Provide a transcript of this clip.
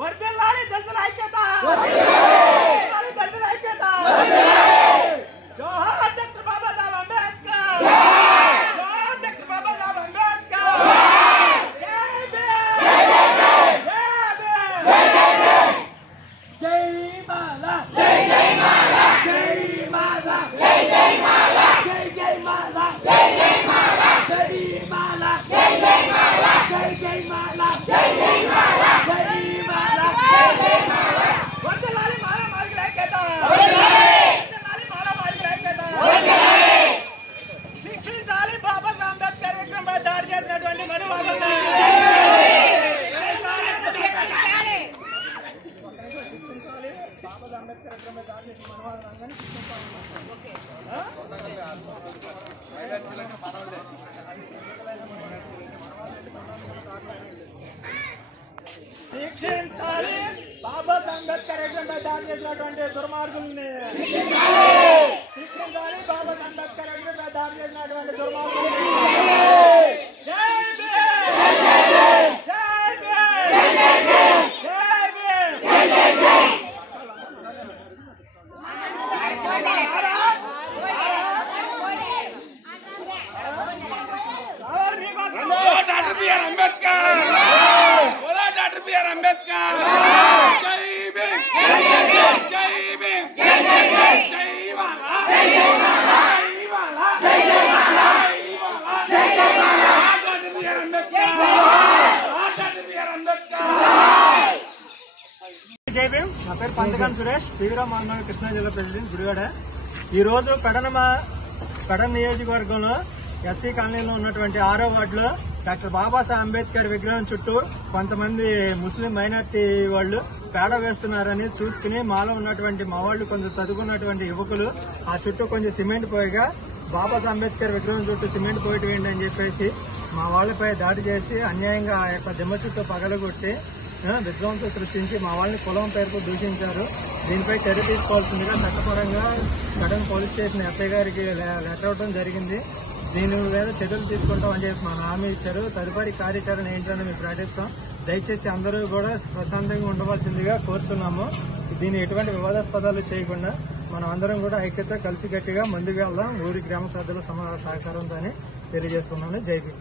వర్ధిల్లాలి దళితుల ఐక్యత, దళితుల ఐక్యత. జోహార్ డాక్టర్ బాబాసాహెబ్ అంబేద్కర్, జోహార్ డాక్టర్ బాబాసాహెబ్ అంబేద్కర్. జై భీమ్, జై మాలా, జై జై మాలా, జై మాలా, జై జై మాలా, జై జై మాలా, జై జై మాలా, జై మాలా, జై జై మాలా, జై జై మాలా, జై జై మాలా, జై మాలా, జై జై మాలా. వర్ధిల్లాలి మాలా మార్గ ఐక్యత, వర్ధిల్లాలి మాలా మార్గ ఐక్యత. శిక్షించాలి బాబాసాహెబ్ అంబేద్కర్ విగ్రహంపై దాడి చేసినటువంటి మనువాదులను. శిక్షించాలి బాబాసాహెబ్ అంబేద్కర్ విగ్రహంపై దాడి చేసినటువంటి దుర్మార్గుల్ని. శిక్షించాలి బాబాసాహెబ్ అంబేద్కర్ విగ్రహంపై దాడి చేసినటువంటి దుర్మార్గుల్ని. జై భీమ్, జై భీమ్, జై భీమ్, జై Bhim. Doctor BR Ambedkar, doctor BR Ambedkar. జై భీమ్, జై భీమ్, జై మాలా, జై మాలా, జై మాలా, జై Mala. Doctor BR Ambedkar, doctor BR Ambedkar. జై భీమ్. నా పేరు పంతగాన్ సురేష్, పీవీరావు మహమ్మద్ కృష్ణా జిల్లా ప్రెసిడెంట్ గుడివాడ. ఈ రోజు పెడన నియోజకవర్గంలో ఎస్సీ కాలనీలో ఉన్నటువంటి 6వ వార్డులో డాక్టర్ బాబాసాహెబ్ అంబేద్కర్ విగ్రహం చుట్టూ కొంతమంది ముస్లిం మైనార్టీ వాళ్ళు పేడ వేస్తున్నారని చూసుకుని మాలో ఉన్నటువంటి మా వాళ్ళు కొంచెం చదువుకున్నటువంటి యువకులు ఆ చుట్టూ కొంచెం సిమెంట్ పోయగా బాబాసాహెబ్ అంబేద్కర్ విగ్రహం చుట్టూ సిమెంట్ పోయటం ఏంటని చెప్పేసి మా వాళ్ళపై దాడి చేసి అన్యాయంగా ఆ యొక్క దిమ్మ చుట్టూ పగలగొట్టి విధ్వంసం సృష్టించి మా వాళ్ళని కులం పేరుకు దూషించారు. దీనిపై చర్య తీసుకోవాల్సిందిగా చట్టపరంగా కడన్ పోలీస్ స్టేషన్ ఎస్ఐ గారికి లెటర్ ఇవ్వడం జరిగింది. దీని మీద చర్యలు తీసుకుంటామని చెప్పి మన హామీ ఇచ్చారు. తదుపరి కార్యాచరణ ఏంటని మేము ప్రకటిస్తాం. దయచేసి అందరూ కూడా ప్రశాంతంగా ఉండవలసిందిగా కోరుతున్నాము. దీన్ని ఎటువంటి వివాదాస్పదాలు చేయకుండా మనం అందరం కూడా ఐక్యత కలిసికట్టుగా ముందుకు వెళ్దాం. ఊరి గ్రామ పెద్దల సహకారంతో తెలియజేసుకున్నాను. జై భీమ్.